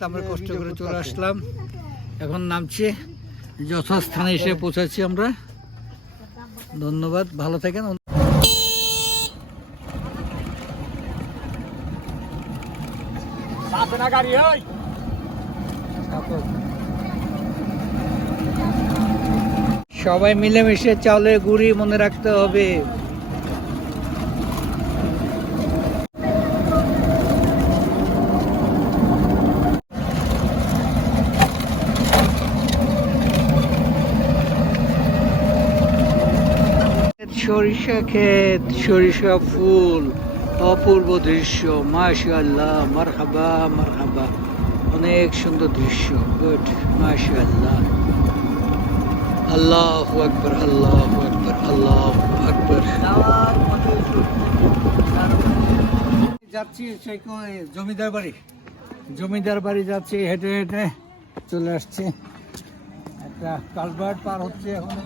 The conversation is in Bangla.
রাস্তা আমরা কষ্ট করে চলে আসলাম। এখন নামছি যথাস্থানে এসে পৌঁছাচ্ছি আমরা। ধন্যবাদ ভালো থাকেন। সবাই মিলেমিশে চালের গুড়ি মনে রাখতে হবে। সরিষা ক্ষেত, সরিষা ফুল, অপূর্ব দৃশ্য মাশাল্লাহ মারহাবা মারহাবা। অনেক সুন্দর দৃশ্য, গুড মাশাল্লাহ আল্লাহ আকবর আল্লাহ আকবর আল্লাহ আকবর। যাচ্ছি জমিদার বাড়ি। জমিদার বাড়ি যাচ্ছি, হেঁটে হেঁটে চলে আসছে। কালভার্ট পার হচ্ছে এখন।